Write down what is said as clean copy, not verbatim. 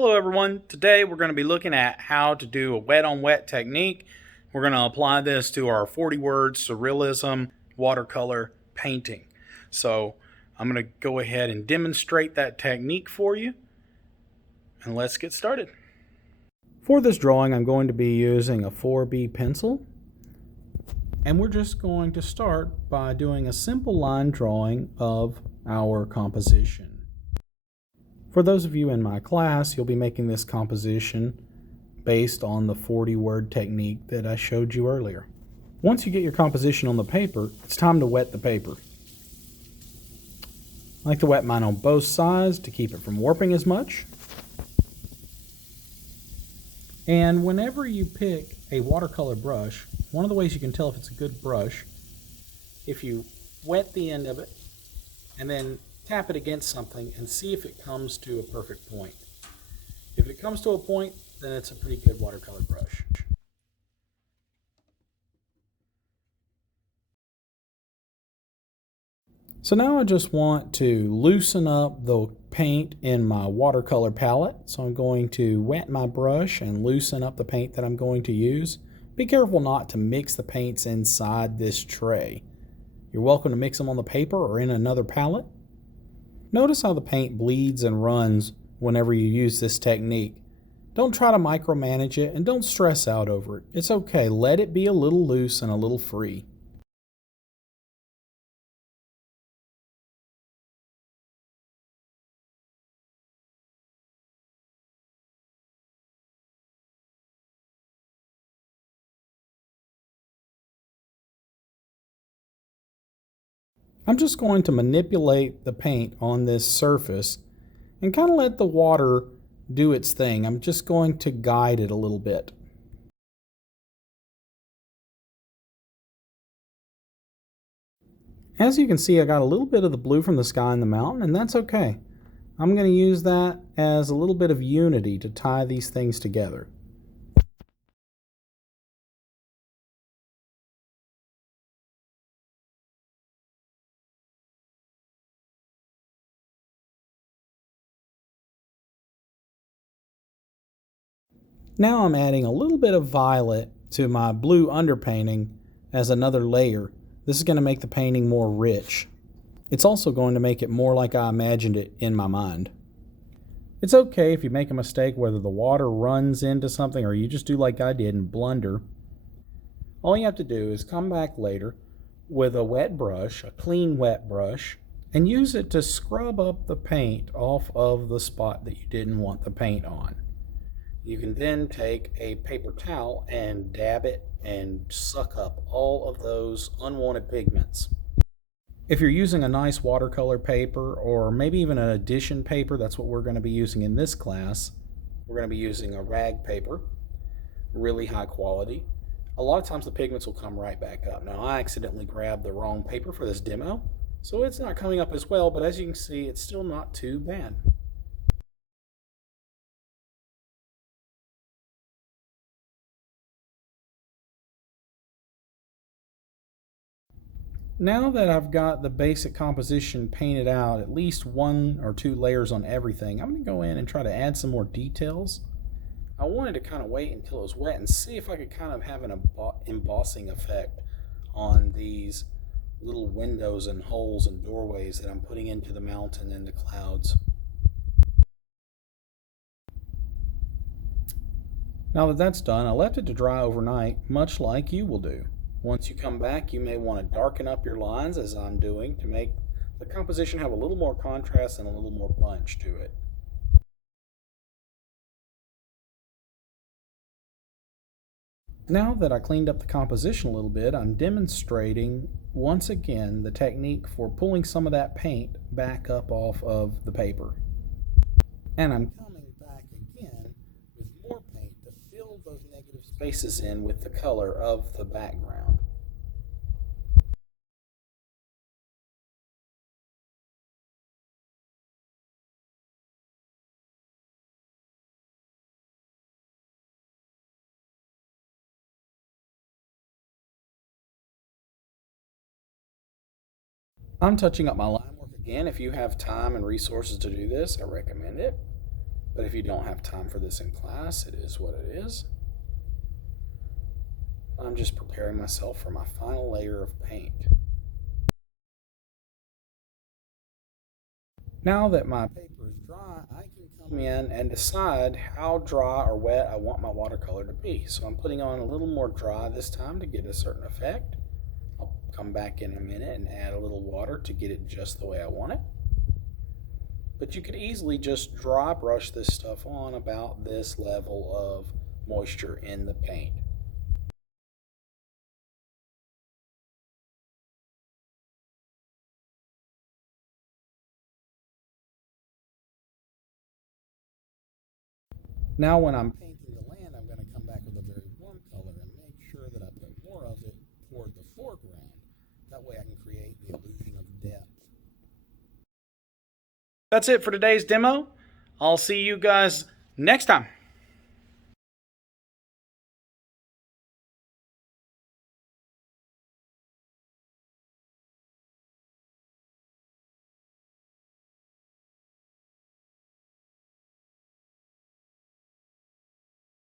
Hello everyone, today we're going to be looking at how to do a wet on wet technique. We're going to apply this to our 40 word surrealism watercolor painting. So I'm going to go ahead and demonstrate that technique for you, and let's get started. For this drawing I'm going to be using a 4B pencil, and we're just going to start by doing a simple line drawing of our composition. For those of you in my class, you'll be making this composition based on the 40 word technique that I showed you earlier. Once you get your composition on the paper, it's time to wet the paper. I like to wet mine on both sides to keep it from warping as much. And whenever you pick a watercolor brush, one of the ways you can tell if it's a good brush, if you wet the end of it and then tap it against something and see if it comes to a perfect point. If it comes to a point, then it's a pretty good watercolor brush. So now I just want to loosen up the paint in my watercolor palette. So I'm going to wet my brush and loosen up the paint that I'm going to use. Be careful not to mix the paints inside this tray. You're welcome to mix them on the paper or in another palette. Notice how the paint bleeds and runs whenever you use this technique. Don't try to micromanage it and don't stress out over it. It's okay, let it be a little loose and a little free. I'm just going to manipulate the paint on this surface and kind of let the water do its thing. I'm just going to guide it a little bit. As you can see, I got a little bit of the blue from the sky and the mountain, and that's okay. I'm going to use that as a little bit of unity to tie these things together. Now I'm adding a little bit of violet to my blue underpainting as another layer. This is going to make the painting more rich. It's also going to make it more like I imagined it in my mind. It's okay if you make a mistake, whether the water runs into something or you just do like I did and blunder. All you have to do is come back later with a wet brush, a clean wet brush, and use it to scrub up the paint off of the spot that you didn't want the paint on. You can then take a paper towel and dab it and suck up all of those unwanted pigments. If you're using a nice watercolor paper or maybe even an addition paper, that's what we're going to be using in this class. We're going to be using a rag paper, really high quality. A lot of times the pigments will come right back up. Now I accidentally grabbed the wrong paper for this demo, so it's not coming up as well, but as you can see, it's still not too bad. Now that I've got the basic composition painted out, at least 1 or 2 layers on everything, I'm going to go in and try to add some more details. I wanted to kind of wait until it was wet and see if I could kind of have an embossing effect on these little windows and holes and doorways that I'm putting into the mountain and the clouds. Now that that's done, I left it to dry overnight, much like you will do. Once you come back, you may want to darken up your lines, as I'm doing, to make the composition have a little more contrast and a little more punch to it. Now that I cleaned up the composition a little bit, I'm demonstrating once again the technique for pulling some of that paint back up off of the paper. And I'm coming back again with more paint to fill those negative spaces in with the color of the background. I'm touching up my line work again. If you have time and resources to do this, I recommend it. But if you don't have time for this in class, it is what it is. I'm just preparing myself for my final layer of paint. Now that my paper is dry, I can come in and decide how dry or wet I want my watercolor to be. So I'm putting on a little more dry this time to get a certain effect. I'll come back in a minute and add a little water to get it just the way I want it. But you could easily just dry brush this stuff on about this level of moisture in the paint. Now when I'm painting the land, I'm going to come back with a very warm color and make sure that I put more of it toward the foreground. That way I can create the illusion of depth. That's it for today's demo. I'll see you guys next time.